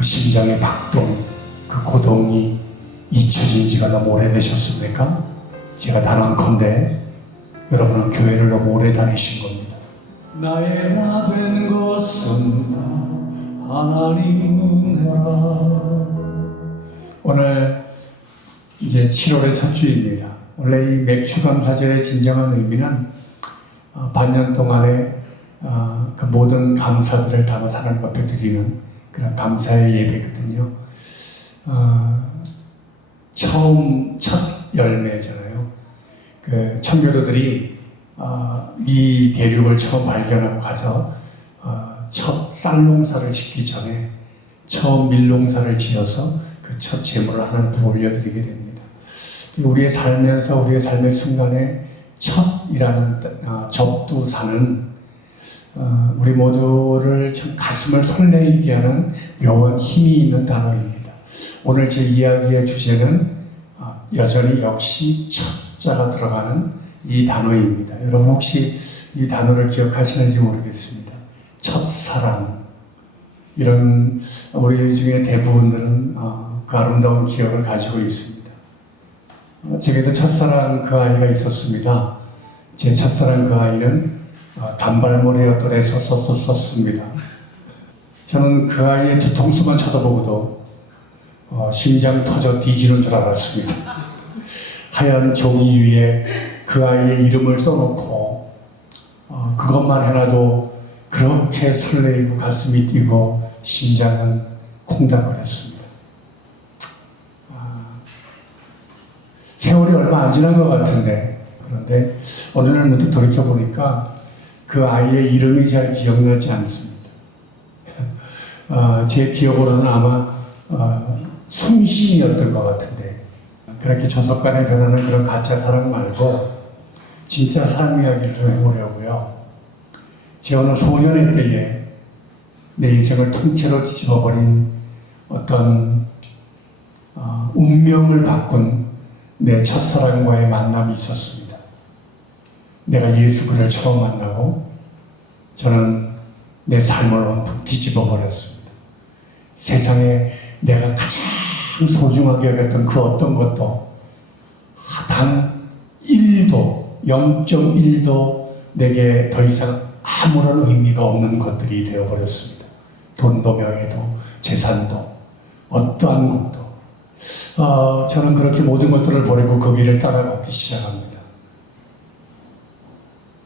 그 심장의 박동, 그 고동이 잊혀진 지가 너무 오래되셨습니까? 제가 단언컨대 여러분은 교회를 너무 오래 다니신 겁니다. 나의 나 된 것은 다 하나님 은혜라. 오늘 이제 7월의 첫 주입니다. 원래 이 맥주감사절의 진정한 의미는 반년 동안의 그 모든 감사들을 담아서 하나님 앞에 드리는 그런 감사의 예배거든요. 첫 열매잖아요. 그 청교도들이 미 대륙을 처음 발견하고 가서 첫 쌀농사를 짓기 전에 처음 밀농사를 지어서 그 첫 제물을 하나님 앞에 올려드리게 됩니다. 우리의 삶에서 우리의 삶의 순간에 첫이라는 접두사는 우리 모두를 참 가슴을 설레게 하는 묘한 힘이 있는 단어입니다. 오늘 제 이야기의 주제는 여전히 역시 첫자가 들어가는 이 단어입니다. 여러분 혹시 이 단어를 기억하시는지 모르겠습니다. 첫사랑. 이런 우리 중에 대부분들은 그 아름다운 기억을 가지고 있습니다. 제게도 첫사랑 그 아이가 있었습니다. 제 첫사랑 그 아이는 단발머리였던 애 썼습니다. 저는 그 아이의 뒤통수만 쳐다보고도 심장 터져 뒤지는 줄 알았습니다. 하얀 종이 위에 그 아이의 이름을 써놓고 그것만 해놔도 그렇게 설레이고 가슴이 뛰고 심장은 콩닥거렸습니다. 세월이 얼마 안 지난 것 같은데, 그런데 오늘 문득 돌이켜보니까 그 아이의 이름이 잘 기억나지 않습니다. 제 기억으로는 아마 순신이었던 것 같은데, 그렇게 저속간에 변하는 그런 가짜 사랑 말고 진짜 사랑 이야기를 좀 해보려고요. 제 어느 소년의 때에 내 인생을 통째로 뒤집어버린 어떤 운명을 바꾼 내 첫사랑과의 만남이 있었습니다. 내가 예수 그를 처음 만나고 저는 내 삶을 온통 뒤집어 버렸습니다. 세상에 내가 가장 소중하게 여겼던 그 어떤 것도 단 1도, 0.1도 내게 더 이상 아무런 의미가 없는 것들이 되어버렸습니다. 돈도 명예도 재산도 어떠한 것도 저는 그렇게 모든 것들을 버리고 그 길을 따라 걷기 시작합니다.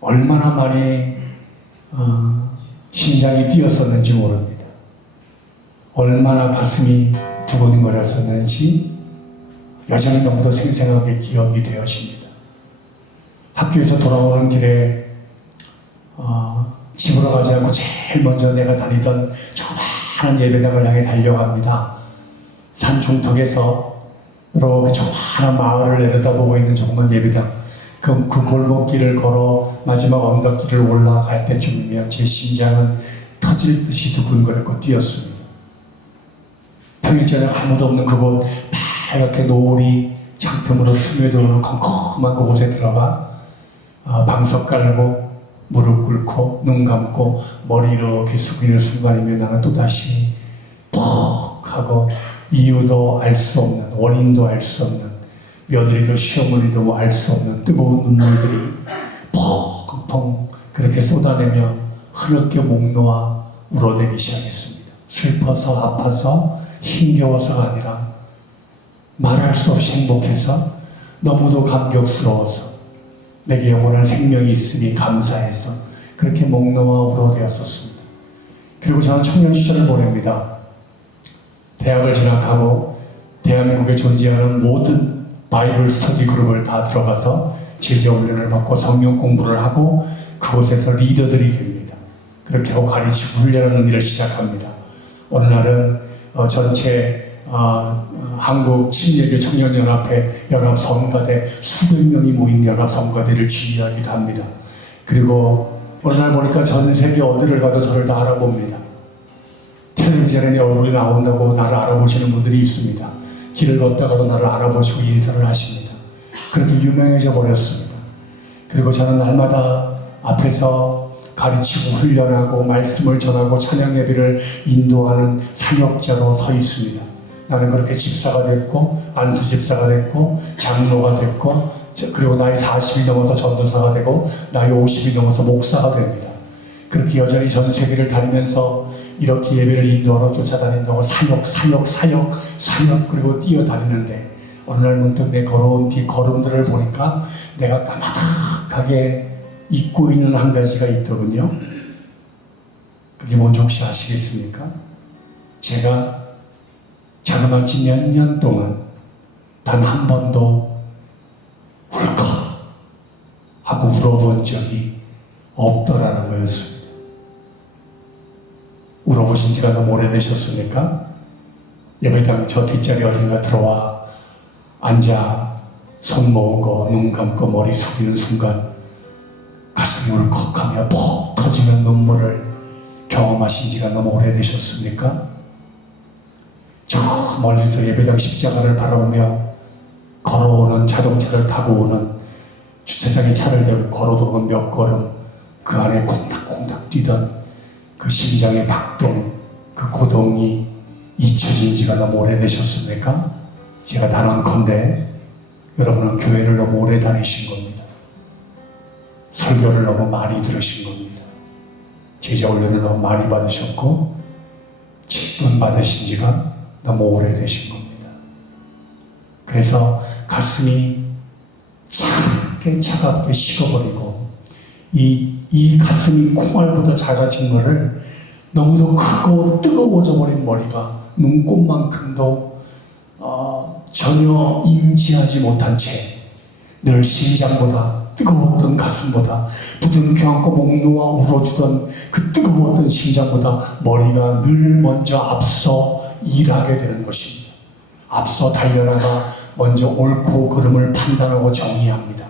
얼마나 많이 심장이 뛰었었는지 모릅니다. 얼마나 가슴이 두근거렸었는지 여전히 너무도 생생하게 기억이 되어집니다. 학교에서 돌아오는 길에 집으로 가지 않고 제일 먼저 내가 다니던 조그마한 예배당을 향해 달려갑니다. 산 중턱에서 이렇게 조그마한 마을을 내려다보고 있는 조그만 예배당, 그 골목길을 걸어 마지막 언덕길을 올라갈 때쯤이면 제 심장은 터질 듯이 두근거렸고 뛰었습니다. 평일 저녁 아무도 없는 그곳 빨갛게 노을이 창틈으로 스며들어오는 컴컴한 그곳에 들어가 방석 깔고 무릎 꿇고 눈 감고 머리 이렇게 숙이는 순간이면 나는 또다시 푹 하고 이유도 알 수 없는, 원인도 알 수 없는, 며느리도 시어머니도 알 수 없는 뜨거운 눈물들이 펑펑 그렇게 쏟아내며 흐렵게 목 놓아 울어대기 시작했습니다. 슬퍼서 아파서 힘겨워서가 아니라 말할 수 없이 행복해서 너무도 감격스러워서 내게 영원한 생명이 있으니 감사해서 그렇게 목 놓아 울어대었었습니다. 그리고 저는 청년 시절을 보냅니다. 대학을 진학하고 대한민국에 존재하는 모든 바이블 스터디 그룹을 다 들어가서 제자훈련을 받고 성경 공부를 하고 그곳에서 리더들이 됩니다. 그렇게 하고 가르치고 훈련하는 일을 시작합니다. 어느 날은 전체 한국 침례교 청년연합회 연합성가대 수백 명이 모인 연합성가대를 지휘하기도 합니다. 그리고 어느 날 보니까 전 세계 어디를 가도 저를 다 알아봅니다. 텔레비전에 내 얼굴이 나온다고 나를 알아보시는 분들이 있습니다. 길을 걷다가도 나를 알아보시고 인사를 하십니다. 그렇게 유명해져 버렸습니다. 그리고 저는 날마다 앞에서 가르치고 훈련하고 말씀을 전하고 찬양 예배를 인도하는 사역자로 서 있습니다. 나는 그렇게 집사가 됐고 안수 집사가 됐고 장로가 됐고 그리고 나이 40이 넘어서 전도사가 되고 나이 50이 넘어서 목사가 됩니다. 그렇게 여전히 전 세계를 다니면서 이렇게 예배를 인도하러 쫓아다닌다고 사역 그리고 뛰어다니는데 어느 날 문득 내 걸어온 뒷걸음들을 보니까 내가 까마득하게 잊고 있는 한 가지가 있더군요. 그게 뭔지 혹시 아시겠습니까? 제가 자그마치 몇 년 동안 단 한 번도 울컥 하고 울어본 적이 없더라는 거였습니다. 울어보신 지가 너무 오래되셨습니까? 예배당 저 뒷자리 어딘가 들어와 앉아 손 모으고 눈 감고 머리 숙이는 순간 가슴이 울컥하며 퍽 터지는 눈물을 경험하신 지가 너무 오래되셨습니까? 저 멀리서 예배당 십자가를 바라보며 걸어오는 자동차를 타고 오는 주차장에 차를 대고 걸어 들어오는 몇 걸음 그 안에 콩닥콩닥 뛰던 그 심장의 박동, 그 고동이 잊혀진 지가 너무 오래되셨습니까? 제가 단언컨대 여러분은 교회를 너무 오래 다니신 겁니다. 설교를 너무 많이 들으신 겁니다. 제자 훈련을 너무 많이 받으셨고 직분 받으신 지가 너무 오래되신 겁니다. 그래서 가슴이 차갑게 식어버리고 이 가슴이 콩알보다 작아진 거를 너무도 크고 뜨거워져 버린 머리가 눈곱만큼도 전혀 인지하지 못한 채 늘 심장보다 뜨거웠던 가슴보다 부둥켜 안고 목 놓아 울어주던 그 뜨거웠던 심장보다 머리가 늘 먼저 앞서 일하게 되는 것입니다. 앞서 달려나가 먼저 옳고 그름을 판단하고 정의합니다.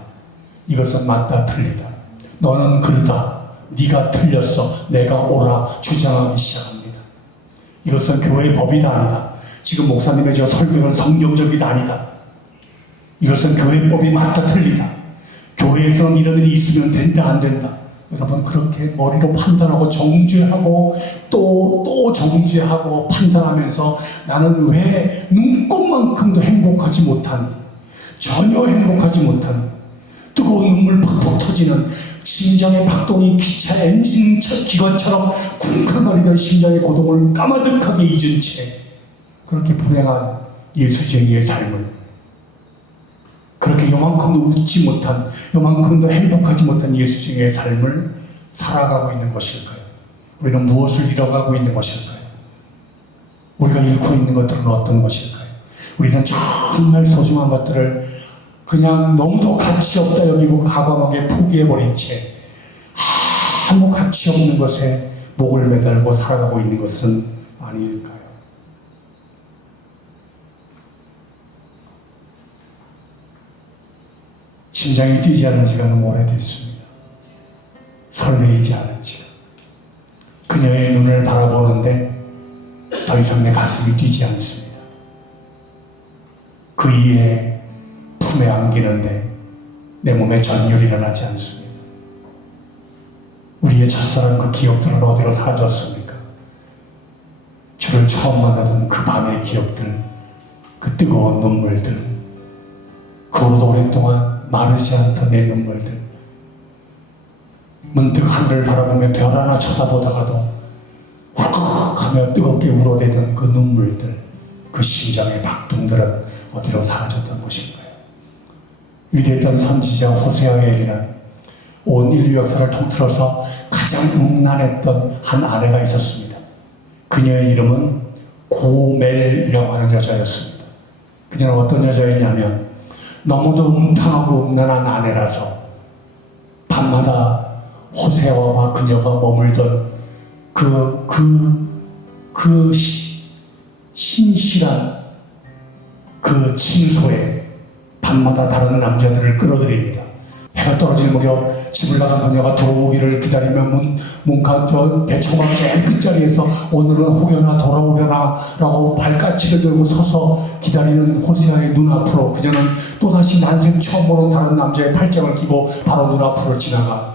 이것은 맞다 틀리다. 너는 그르다. 네가 틀렸어. 내가 옳아. 주장하기 시작합니다. 이것은 교회의 법이다 아니다. 지금 목사님의 저 설교는 성경적이다 아니다. 이것은 교회법이 맞다 틀리다. 교회에서는 이런 일이 있으면 된다 안 된다. 여러분 그렇게 머리로 판단하고 정죄하고 또 정죄하고 판단하면서 나는 왜 눈꽃만큼도 행복하지 못한 전혀 행복하지 못한 뜨거운 눈물 팍팍 터지는 심장의 박동이 기차 엔진 기관처럼 쿵쾅거리던 심장의 고동을 까마득하게 잊은 채 그렇게 불행한 예수쟁이의 삶을 그렇게 요만큼도 웃지 못한 요만큼도 행복하지 못한 예수쟁이의 삶을 살아가고 있는 것일까요? 우리는 무엇을 잃어가고 있는 것일까요? 우리가 잃고 있는 것들은 어떤 것일까요? 우리는 정말 소중한 것들을 그냥 너무도 가치 없다 여기고 과감하게 포기해버린 채 아무 가치 없는 것에 목을 매달고 살아가고 있는 것은 아닐까요? 심장이 뛰지 않은 지가 너무 오래됐습니다. 설레이지 않은 지가. 그녀의 눈을 바라보는데 더 이상 내 가슴이 뛰지 않습니다. 그 이에 품에 안기는데 내 몸에 전율이 일어나지 않습니다. 우리의 첫사랑 그 기억들은 어디로 사라졌습니까? 주를 처음 만나던 그 밤의 기억들, 그 뜨거운 눈물들, 그 후로도 오랫동안 마르지 않던 내 눈물들, 문득 하늘을 바라보며 별 하나 쳐다보다가도 울컥하며 뜨겁게 울어대던 그 눈물들, 그 심장의 박동들은 어디로 사라졌던 것인가요? 위대했던 선지자 호세아의 얘기는 온 인류 역사를 통틀어서 가장 음란했던 한 아내가 있었습니다. 그녀의 이름은 고멜이라고 하는 여자였습니다. 그녀는 어떤 여자였냐면 너무도 음탕하고 음란한 아내라서 밤마다 호세아와 그녀가 머물던 신실한 그 침소에 밤마다 다른 남자들을 끌어들입니다. 해가 떨어질 무렵 집을 나간 그녀가 들어오기를 기다리며 문간 대청방 제일 끝자리에서 오늘은 혹여나 돌아오려나 라고 발까치를 들고 서서 기다리는 호세아의 눈앞으로 그녀는 또다시 난생 처음 보는 다른 남자의 팔짱을 끼고 바로 눈앞으로 지나가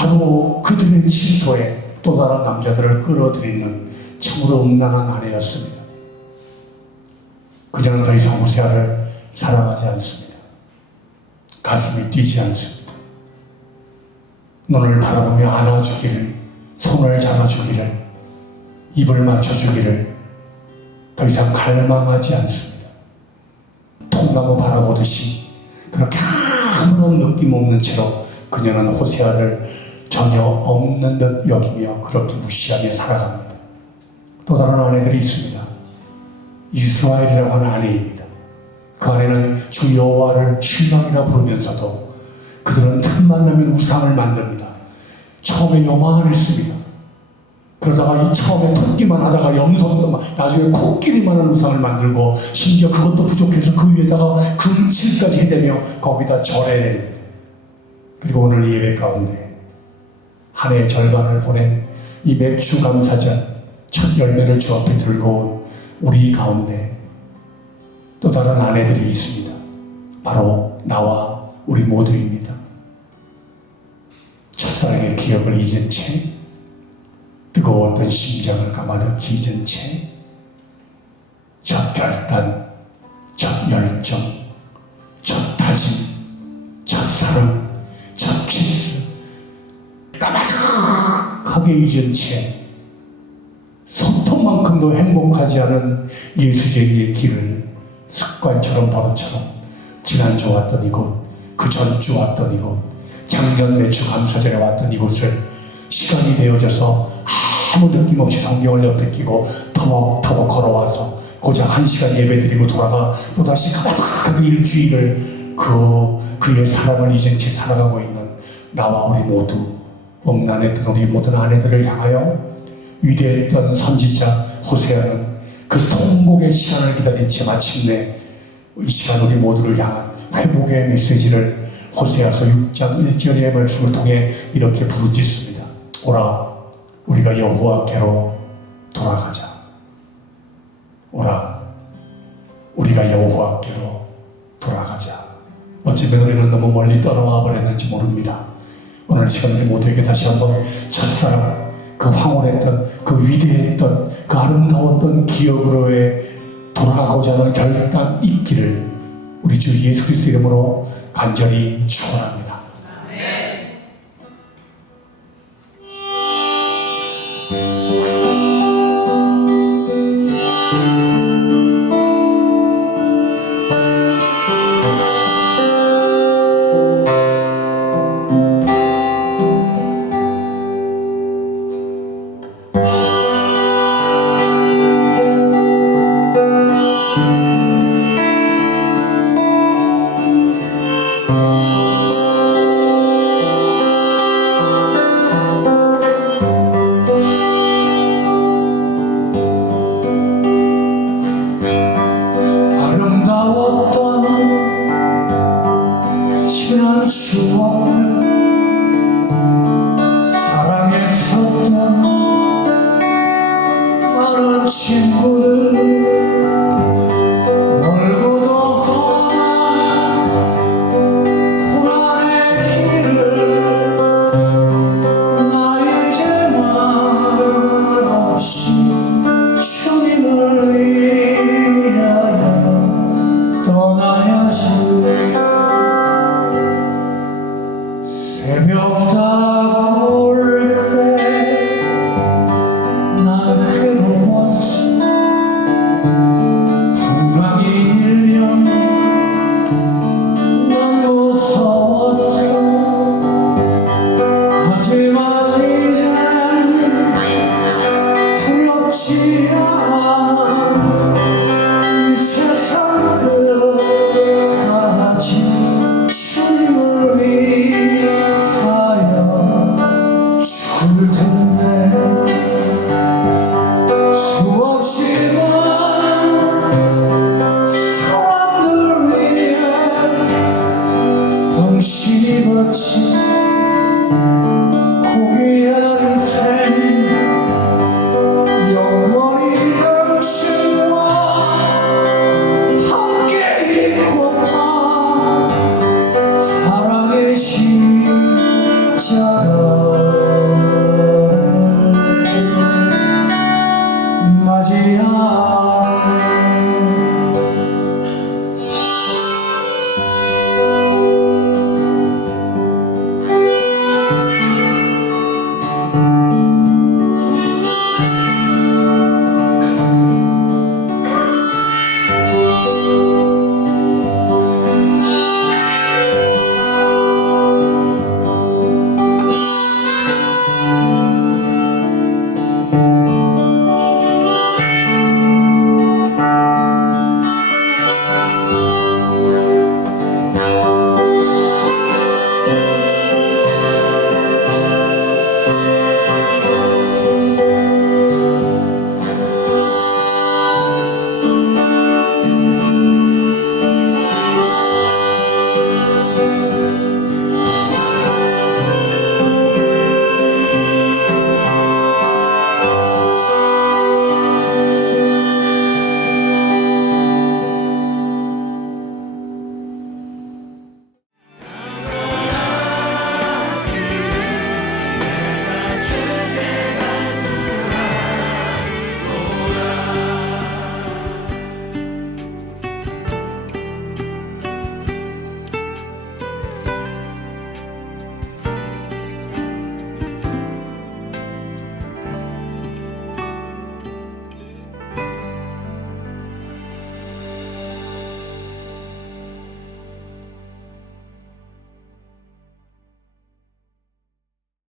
하루 그들의 침소에 또 다른 남자들을 끌어들이는 참으로 음란한 아내였습니다. 그녀는 더 이상 호세아를 사랑하지 않습니다. 가슴이 뛰지 않습니다. 눈을 바라보며 안아주기를, 손을 잡아주기를, 입을 맞춰주기를 더 이상 갈망하지 않습니다. 통나무 바라보듯이 그렇게 아무런 느낌 없는 채로 그녀는 호세아를 전혀 없는 듯 여기며 그렇게 무시하며 살아갑니다. 또 다른 아내들이 있습니다. 이스라엘이라고 하는 아내입니다. 그 아내는 주 여호와를 신랑이라 부르면서도 그들은 틈만 나면 우상을 만듭니다. 처음에 요만했습니다. 그러다가 처음에 토끼만 하다가 염소도 나중에 코끼리만한 우상을 만들고 심지어 그것도 부족해서 그 위에다가 금칠까지 해대며 거기다 절해냅니다. 그리고 오늘 예배 가운데 한 해의 절반을 보낸 이 맥주 감사전 첫 열매를 주 앞에 들고 온 우리 가운데 또 다른 아내들이 있습니다. 바로 나와 우리 모두입니다. 첫사랑의 기억을 잊은 채 뜨거웠던 심장을 가마득히 잊은 채 첫 결단, 첫 열정, 첫 다짐, 첫 사랑, 첫 키스 까마득하게 잊은 채 손톱만큼도 행복하지 않은 예수쟁이의 길을 습관처럼 버릇처럼 지난주 왔던 이곳, 그 전주 왔던 이곳, 작년 매주 감사절에 왔던 이곳을 시간이 되어져서 아무 느낌 없이 성경을 엿듣기고 터벅터벅 걸어와서 고작 1시간 예배드리고 돌아가 또다시 가득하게 일주일을 그의 사랑을 잊은 채 살아가고 있는 나와 우리 모두, 음란했던 우리 모든 아내들을 향하여 위대했던 선지자 호세아는 그 통곡의 시간을 기다린 채 마침내 이 시간 우리 모두를 향한 회복의 메시지를 호세아서 6장 1절의 말씀을 통해 이렇게 부르짖습니다. 오라, 우리가 여호와께로 돌아가자. 오라, 우리가 여호와께로 돌아가자. 어쩌면 우리는 너무 멀리 떠나와 버렸는지 모릅니다. 오늘 시간 우리 모두에게 다시 한번 첫사랑, 그 황홀했던, 그 위대했던, 그 아름다웠던 기억으로의 돌아가고자 하는 결단 있기를 우리 주 예수 그리스도 이름으로 간절히 축원합니다.